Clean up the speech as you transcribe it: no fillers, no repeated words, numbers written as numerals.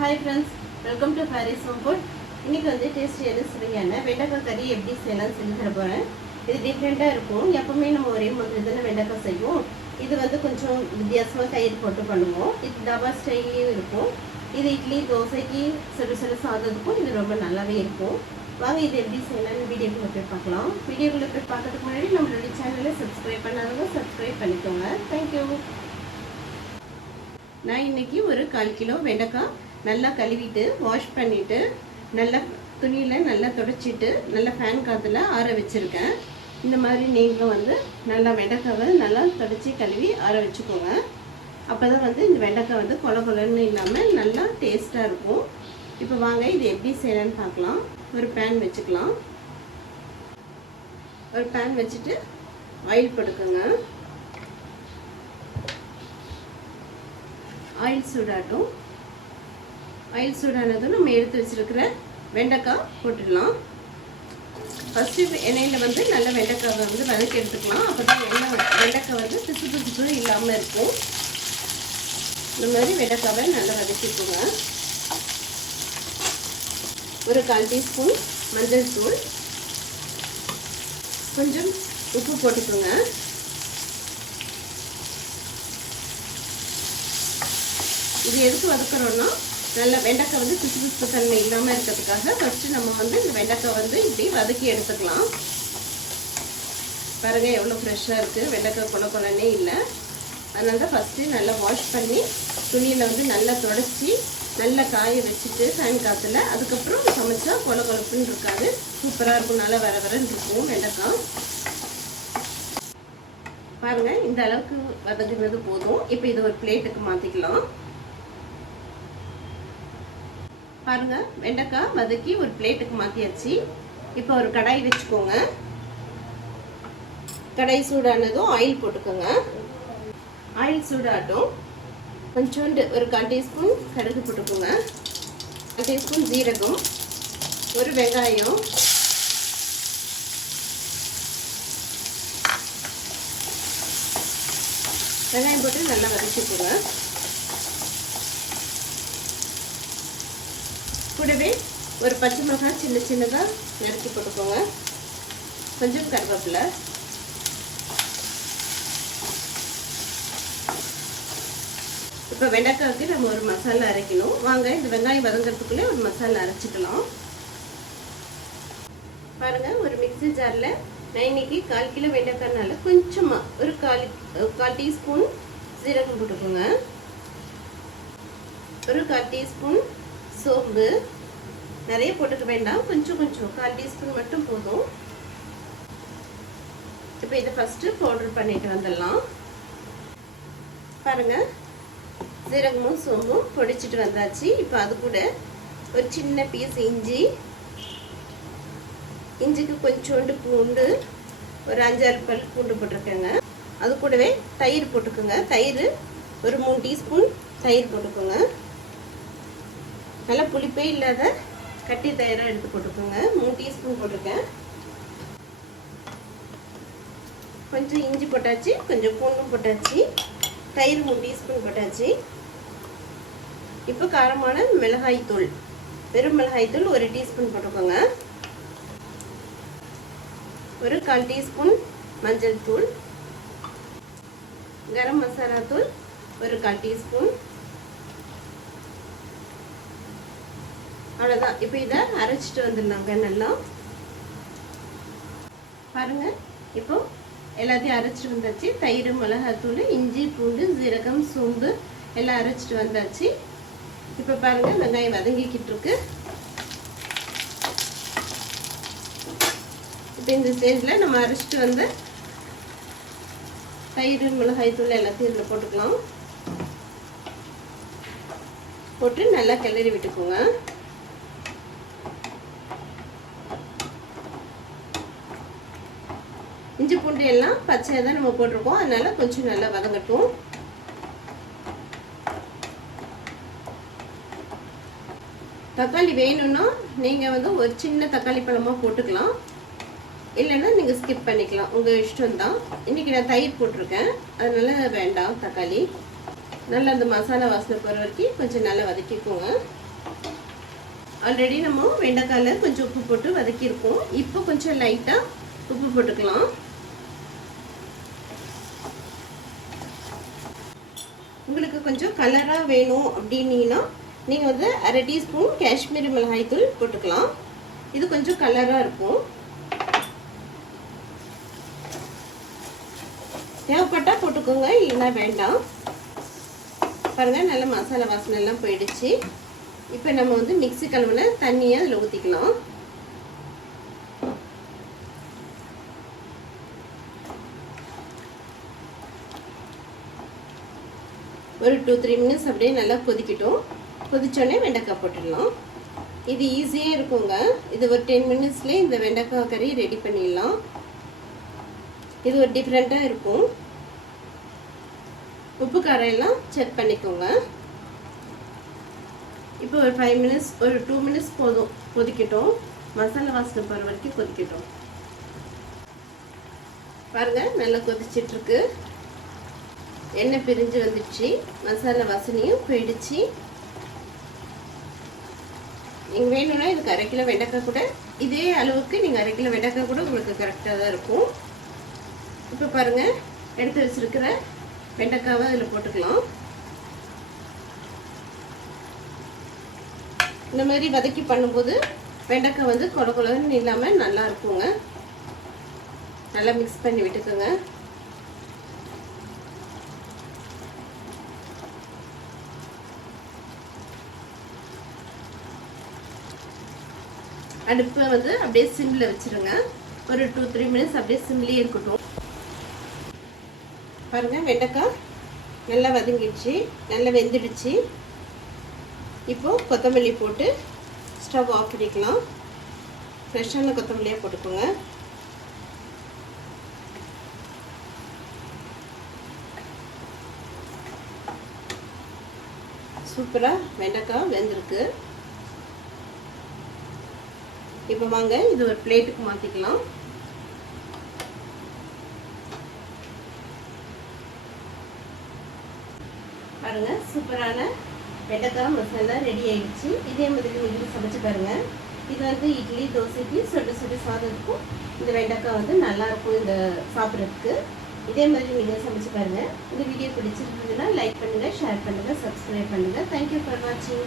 Hi friends, welcome to Haris home food. இன்றைக்கி வந்து டேஸ்டியான சுவையான வெண்டைக்காய் கறி எப்படி செய்யலாம்னு சொல்லி தர போகிறேன். இது டிஃப்ரெண்ட்டாக இருக்கும். எப்பவுமே நம்ம ஒரே மாதிரி தானே வெண்டைக்காய் செய்வோம். இது வந்து கொஞ்சம் வித்தியாசமாக தயிர் போட்டு பண்ணுவோம். இது டபா ஸ்டைல்லையும் இருக்கும். இது இட்லி தோசைக்கு சிறு சிறு சாதத்துக்கும் இது ரொம்ப நல்லாவே இருக்கும். வாங்க இது எப்படி செய்யலாம்னு வீடியோக்குள்ளே போய் பார்க்கலாம். வீடியோக்குள்ளே போய் பார்க்கறதுக்கு முன்னாடி நம்மளுடைய சேனலை சப்ஸ்கிரைப் பண்ணாதவங்க சப்ஸ்கிரைப் பண்ணிக்கோங்க. தேங்க்யூ. நான் இன்றைக்கி ஒரு 1/4 கிலோ வெண்டைக்காய் நல்லா கழுவிட்டு வாஷ் பண்ணிவிட்டு நல்லா துணியில் நல்லா துடைச்சிட்டு நல்லா ஃபேன் காற்றுல ஆற வச்சுருக்கேன். இந்த மாதிரி நீங்களும் வந்து நல்லா வெண்டைக்காவை நல்லா துடைச்சி கழுவி ஆற வச்சுக்கோங்க. அப்போ தான் வந்து இந்த வெண்டைக்காய் வந்து கொல கொலன்னு இல்லாமல் நல்லா டேஸ்ட்டாக இருக்கும். இப்போ வாங்க இது எப்படி செய்யலான்னு பார்க்கலாம். ஒரு பேன் வச்சுக்கலாம். ஒரு பேன் வச்சுட்டு ஆயில் போட்டுக்கோங்க. ஆயில் சூடாட்டும். ஆயில் சூடானதும் நம்ம எடுத்து வச்சுருக்கிற வெண்டைக்காய் போட்டுடலாம். ஃபஸ்ட்டு எண்ணெயில் வந்து நல்லா வெண்டைக்காவை வந்து வதக்கி எடுத்துக்கலாம். அப்போ தான் வெண்டைக்காய் வந்து பிசு பிசுப்பு இல்லாமல் இருக்கும். இந்த மாதிரி வெண்டைக்காவை நல்லா வதக்கிக்கோங்க. ஒரு 1/4 டீஸ்பூன் மஞ்சள் தூள், கொஞ்சம் உப்பு போட்டுக்கோங்க. இது எதுக்கு வதக்குறோன்னா நல்லா வெண்டைக்காய் வந்து பிசு பிசு தன்மை இல்லாமல் இருக்கிறதுக்காக ஃபஸ்ட்டு நம்ம வந்து இந்த வெண்டைக்காய் வந்து இப்படி வதக்கி எடுத்துக்கலாம். பாருங்கள் எவ்வளோ ஃப்ரெஷ்ஷாக இருக்குது. வெண்டைக்காய் கொல கொலன்னே இல்லை. அதனால தான் ஃபஸ்ட்டு நல்லா வாஷ் பண்ணி துணியில் வந்து நல்லா துடைச்சி நல்லா காய வச்சுட்டு ஃபேன் காற்றுல அதுக்கப்புறம் சமைச்சா கொல கொலப்புன்னு இருக்காது. சூப்பராக இருக்கும். நல்லா வர வரன்னு இருக்கும் வெண்டைக்காய். பாருங்கள் இந்த அளவுக்கு வதக்குறது போதும். இப்போ இதை ஒரு பிளேட்டுக்கு மாற்றிக்கலாம். பாருங்க வெண்டைக்காய் வதக்கி ஒரு பிளேட்டுக்கு மாற்றியாச்சு. இப்போ ஒரு கடாய் வச்சுக்கோங்க. கடாய் சூடானதும் ஆயில் போட்டுக்கோங்க. ஆயில் சூடாட்டும். கொஞ்சோண்டு ஒரு 1/4 டீஸ்பூன் கடுகு போட்டுக்கோங்க. 1 டீஸ்பூன் ஜீரகம், ஒரு வெங்காயம், வெங்காயம் போட்டு நல்லா வதக்கிக்கோங்க. கூடவே ஒரு பச்சை மிளகாய் சின்ன சின்னதாக நறுக்கி போட்டுக்கோங்க. கொஞ்சம் கருவேப்பிலை, இப்போ வெண்டைக்காய்க்கு நம்ம ஒரு மசாலா அரைக்கணும். வாங்க இந்த வெங்காயம் வதங்கிறதுக்குள்ளே ஒரு மசாலா அரைச்சிக்கலாம். பாருங்கள் ஒரு மிக்ஸி ஜாரில் நான் இன்னைக்கு 1/4 கிலோ வெண்டைக்காய்னால கொஞ்சமாக ஒரு 1/4 டீஸ்பூன் சீரகம் போட்டுக்கோங்க. ஒரு 1/4 டீஸ்பூன் சோம்பு, நிறைய போட்டுக்க வேண்டாம், கொஞ்சம் 1/4 டீஸ்பூன் மட்டும் போதும். இப்போ இதை ஃபஸ்ட்டு பவுடர் பண்ணிட்டு வந்துடலாம். பாருங்கள் சீரகமும் சோம்பும் பொடிச்சிட்டு வந்தாச்சு. இப்போ அது கூட ஒரு சின்ன பீஸ் இஞ்சி, இஞ்சிக்கு கொஞ்சோண்டு பூண்டு, ஒரு 5-6 பல் பூண்டு போட்டிருக்கேங்க. அது கூடவே தயிர் போட்டுக்கோங்க. தயிர் ஒரு 3 டீஸ்பூன் தயிர் போட்டுக்கோங்க. நல்லா புளிப்பே இல்லாத கட்டி தயிராக எடுத்து போட்டுக்கோங்க. 3 டீஸ்பூன் போட்டிருக்கேன். கொஞ்சம் இஞ்சி போட்டாச்சு, கொஞ்சம் பூண்டும் போட்டாச்சு, தயிர் 3 டீஸ்பூன் போட்டாச்சு. இப்போ காரமான மிளகாய் தூள், வெறும் மிளகாய் தூள் 1 டீஸ்பூன் போட்டுக்கோங்க. ஒரு 1/4 டீஸ்பூன் மஞ்சள் தூள், கரம் மசாலா தூள் ஒரு 1/4 டீஸ்பூன். அவ்வளோதான். இப்போ இதை அரைச்சிட்டு வந்துடலாங்க. நல்லா பாருங்க இப்போ எல்லாத்தையும் அரைச்சிட்டு வந்தாச்சு. தயிர், மிளகாத்தூள், இஞ்சி, பூண்டு, ஜீரகம், சோம்பு எல்லாம் அரைச்சிட்டு வந்தாச்சு. இப்போ பாருங்க வெங்காயம் வதங்கிக்கிட்டு இருக்கு. இப்போ இந்த ஸ்டேஜில் நம்ம அரைச்சிட்டு வந்த தயிர், மிளகாய்த்தூள் எல்லாத்தையும் இதில் போட்டுக்கலாம். போட்டு நல்லா கிளறி விட்டுக்கோங்க. இஞ்சி பூண்டு எல்லாம் பச்சையாக தான் நம்ம போட்டிருக்கோம். அதனால கொஞ்சம் நல்லா வதங்கட்டும். தக்காளி வேணும்னா நீங்கள் வந்து ஒரு சின்ன தக்காளி பழமாக போட்டுக்கலாம். இல்லைன்னா நீங்கள் ஸ்கிப் பண்ணிக்கலாம், உங்கள் இஷ்டம் தான். இன்றைக்கி நான் தயிர் போட்டிருக்கேன், அதனால வேண்டாம் தக்காளி. நல்லா அந்த மசாலா வாசனை போகிற வரைக்கும் கொஞ்சம் நல்லா வதக்கிக்கோங்க. ஆல்ரெடி நம்ம வெண்டைக்காயில் கொஞ்சம் உப்பு போட்டு வதக்கியிருக்கோம். இப்போ கொஞ்சம் லைட்டாக உப்பு போட்டுக்கலாம். உங்களுக்கு கொஞ்சம் கலராக வேணும் அப்படின்னீங்கன்னா நீங்கள் வந்து 1/2 டீஸ்பூன் காஷ்மீரி மிளகாய் தூள் போட்டுக்கலாம். இது கொஞ்சம் கலராக இருக்கும். தேவைப்பட்டால் போட்டுக்கோங்க, இல்லைன்னா வேண்டாம். பாருங்கள், நல்ல மசாலா வாசனை எல்லாம் போயிடுச்சு. இப்போ நம்ம வந்து மிக்ஸி கழுவுன தண்ணியை அதில் ஊற்றிக்கலாம். ஒரு 2-3 மினிட்ஸ் அப்படியே நல்லா கொதிக்கட்டும். கொதிச்சோடனே வெண்டைக்காய் போட்டுடலாம். இது ஈஸியாக இருக்குங்க. இது ஒரு 10 மினிட்ஸ்லேயே இந்த வெண்டைக்காய் கறி ரெடி பண்ணிடலாம். இது ஒரு டிஃப்ரெண்ட்டாக இருக்கும். உப்பு காரம் எல்லாம் செக் பண்ணிக்கோங்க. இப்போ ஒரு 5 மினிட்ஸ், ஒரு 2 மினிட்ஸ் போதும் கொதிக்கட்டும். மசாலா வாசனை போகிற வரைக்கும் கொதிக்கட்டும். பாருங்கள், நல்லா கொதிச்சிட்ருக்கு. எண்ணெய் பிரிஞ்சு வந்துடுச்சு, மசாலா வாசனையும் போயிடுச்சு. நீங்கள் வேணும்னா இதுக்கு 1/2 கிலோ வெண்டைக்காய் கூட, இதே அளவுக்கு நீங்கள் 1/2 கிலோ வெண்டைக்காய் கூட உங்களுக்கு கரெக்டாக தான் இருக்கும். இப்போ பாருங்கள், எடுத்து வச்சுருக்கிற வெண்டைக்காவை அதில் போட்டுக்கலாம். இந்த மாதிரி வதக்கி பண்ணும்போது வெண்டைக்காய் வந்து கொல கொலன்னு இல்லாமல் நல்லா இருக்குங்க. நல்லா மிக்ஸ் பண்ணி விட்டுக்கோங்க. அடுப்பை வந்து அப்படியே சிம்மில் வச்சுருங்க. ஒரு 2-3 மினிட்ஸ் அப்படியே சிம்லேயே இருக்கட்டும். பாருங்கள், வெண்டைக்காய் நல்லா வதங்கிடுச்சு, நல்லா வெந்துடுச்சு. இப்போது கொத்தமல்லி போட்டு ஸ்டவ் ஆஃப் பண்ணிக்கலாம். ஃப்ரெஷ்ஷான கொத்தமல்லியாக போட்டுக்கோங்க. சூப்பராக வெண்டைக்காய் வெந்திருக்கு. இப்போ வாங்க இது ஒரு பிளேட்டுக்கு மாற்றிக்கலாம். பாருங்க, சூப்பரான வெண்டைக்காய் மசாலா ரெடி ஆயிடுச்சு. இதே மாதிரி நீங்களும் சமைச்சு பாருங்க. இது வந்து இட்லி தோசைக்கு சுடு சுடு சாதத்துக்கும் இந்த வெண்டைக்காய் வந்து நல்லாயிருக்கும் இந்த சாப்பிட்றதுக்கு. இதே மாதிரி நீங்கள் சமைச்சு பாருங்கள். இந்த வீடியோ பிடிச்சிருந்ததுன்னா லைக் பண்ணுங்கள், ஷேர் பண்ணுங்கள், சப்ஸ்கிரைப் பண்ணுங்கள். தேங்க்யூ ஃபார் வாட்சிங்.